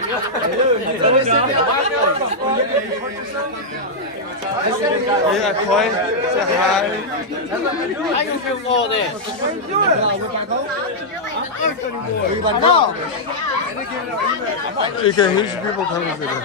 Hey, Khôi, say hi. Anh không kêu ngô này. You can hear people coming to them.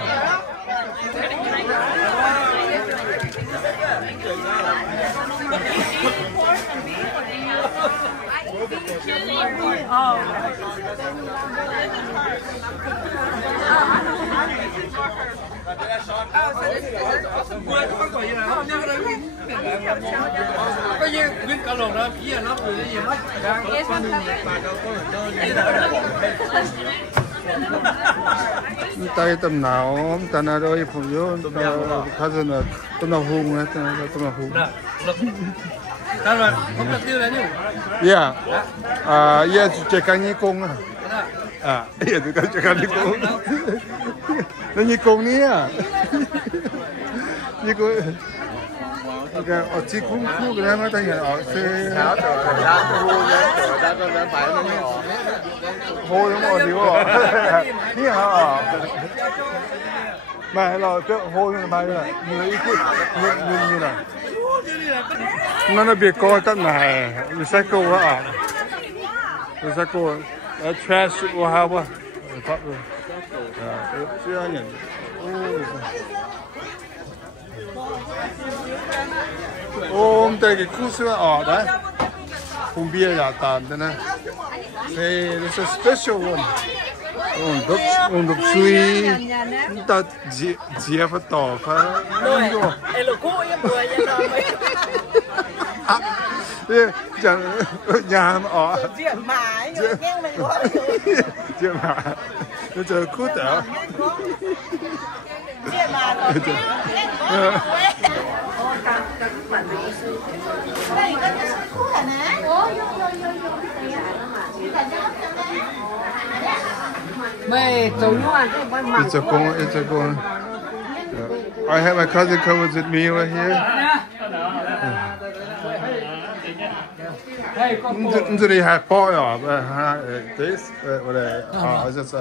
Có gì nguyên cả lồng đó kia nó rồi cái gì mất. Tay tầm nào, tầm nào rồi phụ nữ, 가서는 tầm nào hùng hết, tầm nào hùng. Đó rồi, không có tiêu là nhiêu? Yeah, yeah, chơi cái nhị cung à. Yeah, chơi cái nhị cung. Nó nhị cung nè. Nhị cung. Okay, chỉ cung khu cái này mà tại hiện ở xe. Hồ đúng rồi, hiểu rồi. Nè hả? Mà là cái hồ như này là như này. Nó bị co tận này, recycle á. Recycle, trash của hao quá. Phát rồi. Chưa nhận. Hôm nay cái khu sữa ở đấy, không biết là tàn thế này. Hey, this is a special one. Đục suy, ta dìa phải tỏ phải. Rồi, em lục cũ em đuổi em rồi mấy. Chẳng nhà mà ở. Dìa mãi, nghe mình quá. Dìa mãi, nó chờ cút à? Dìa mãi rồi. Đây con nó cũ hả nè? Mày trốn luôn cái bên mặt. It's a going. I have my cousin come with me right here. This hai boy this just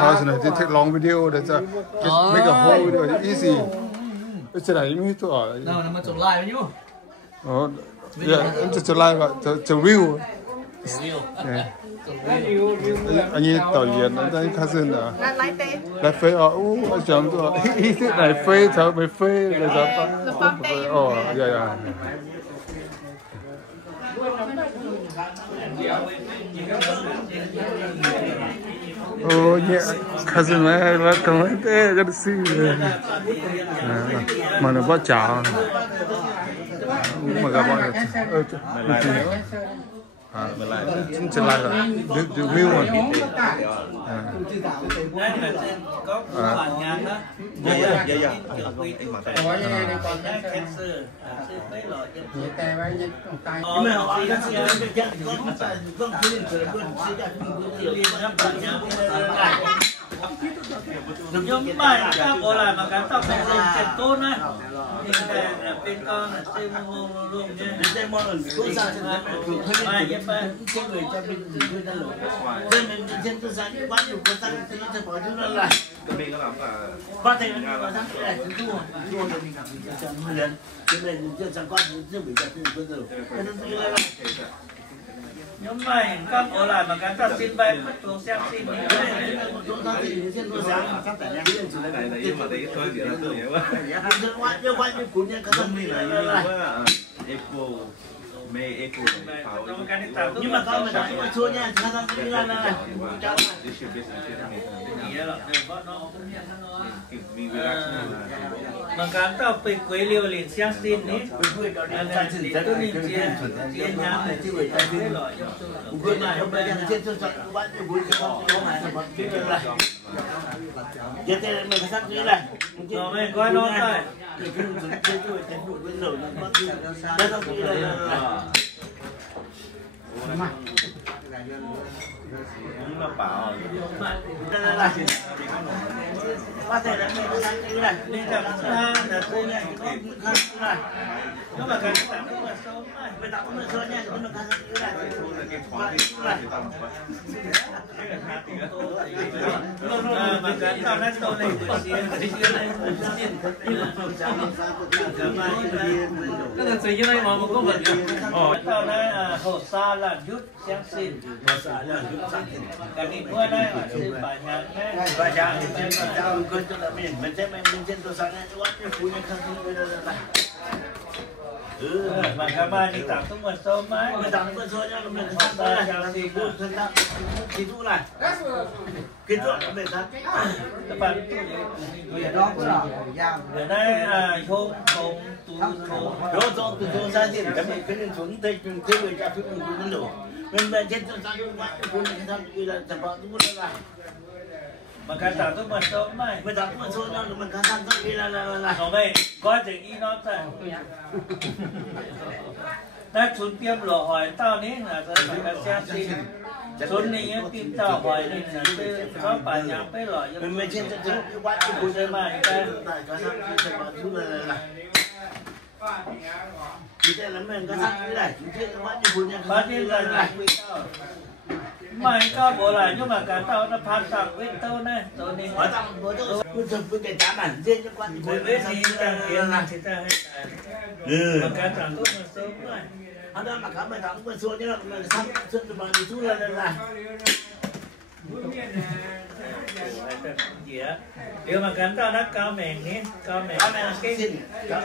person did take long video that's make a whole video easy. It's like you to Đâu nó mà chụp lại với nhau. Oh, yeah, it's just live, it's a real. Yeah. Anh ấy tàu điện, anh ấy cousin à. Lại phê à, anh chồng tôi, ý thích lại phê, cháu mới phê, rồi sao? Oh, yeah. Oh yeah, cousin man, welcome. Hey, good to see you. Mà nó bắt chào. Mà gặp bạn. Just like the real one. Nhóm bài các bộ là mà các tóc này là chèn tôn á, thì là bên con là xây môn luôn chứ, xây môn là cũng sao cho nó bài giúp cái người cho bên từ bên đó luôn, cho nên trên tôi sáng quá nhiều con sáng thì nó sẽ bỏ chúng nó lại, có thể nó có sáng là chúng thua rồi mình gặp mình cho nó liền, cho nên cho sáng quá thì bị cho từ bên rồi, cho nên tôi nhóm mày các bộ lại mà các ta xin vay tôi xem xin đi chúng ta thì trên tôi sáng mà các tại nhà cái này là nhưng mà thấy thôi thì nó tự hiểu quá nhưng quan như cuốn nhân các thông minh là Apple mày Apple nhưng mà con mình nói mà chua nha chúng ta đi ra này mà các tao bị quấy liều liền xem xin đấy anh là chỉ tôi nhìn chia nhà này chứ người ta biết rồi người này hôm nay trên tôi chọn bạn như buổi chiều có mà biết là giờ thế mình phải xác định này rồi mình coi nó thôi nhưng mà bảo có thể là mình đang như này nên là tôi này nó mà cái tạm nó mà sâu này mình tạm nó sâu nha nó cái như này cái tao nói tôi này của chị này cái là gì vậy mà có vật gì tao nói hồ sa là giúp sáng sinh cái này bữa nay là sư bà nhà bà nhà thì tao cứ cho là mình sẽ trên tôi sáng nay tôi ăn phụ nhân không là mà các bạn đi tặng tung một số máy mà tặng một số nhá mình không ba nhà thì cũng thân tặng kỹ thuật này kỹ thuật là mình tặng các bạn Bây đó cũng là ở đây là hôm từ từ ra thì các bạn cứ xuống đây cái người cha phim mình đủ mình bên trên tôi sang cũng vậy cũng là tập bọn cũng là mà cái tặng tung một số máy mình tặng một số nhá mình tặng thôi là không đây có chuyện ý nó thôi đã chuẩn tiêm lộ hỏi tao đấy là phải cái xe gì chuẩn này tìm tao hỏi này là có bài nhạc với loại mình trên cái quán cái buổi chơi mà cái có sang cái bạn chú là chỉ là mình có sang cái này chúng chơi quán cái buổi nhạc có trên là mà có bộ lại nhưng mà cả tao nó phản tặng với tao này tôi này hỏi tao với tôi với cái giá bản riêng cho quán cái buổi gì càng tiền là thì ta mà cả tặng tốt mà sớm rồi anh đang mặc áo bài tặng một số như là mình sắm xuân từ bao nhiêu chú là điều mà cắn tao đã cao mèn nhé cao mèn kinh cao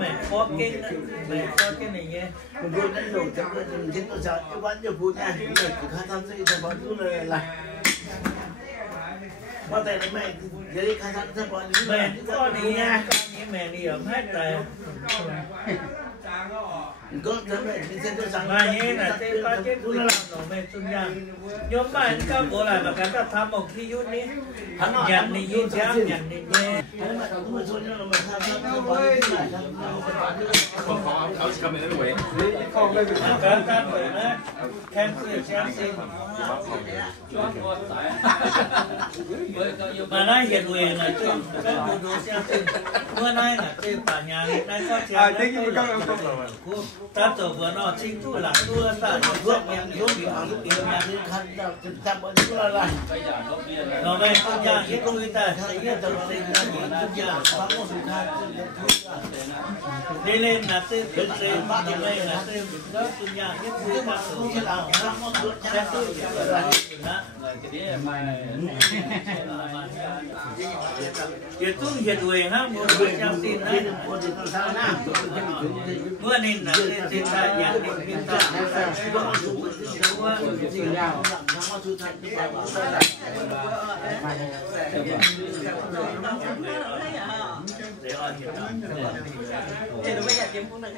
mèn có kinh mèn có cái này nhé mình vừa đánh lột cho mình chính tôi sợ cái quán nhiều phụ nha nhưng mà chỉ khai thác xây từ bao nhiêu là có thể là mẹ jadi khai thác xây bao nhiêu mẹ có đi nha mẹ đi ở hết rồi mà như là cái ba cái cuối làm rồi mẹ tuân giang nhóm mà anh có bộ lại mà cả ta tham một khi chút đi nhận đi chút cháo nhận đi nhé cả ta phải nói khen cười cháo xin mà nói hiện quyền là trên các bộ đồ cháo xin bữa nay là trên bà nhà nay có cháo ta tổ vừa nó chính chú là đua ta bước miệng yếu bị ống điều nhà đi khăn đầu chúng ta vẫn chú là lại nó đây con nhà hết con người ta thấy là tập sinh ra những chúng nhà có một sự khác đi lên là tên lên bắt đi lên là tên đó chúng nhà hết người ta tổ chức là không có được chắc tôi là cái tu hiện quyền ha một người trong tin đấy bữa nay là tên ta nhà định viên ta Chị đừng có kiếm cuốn này.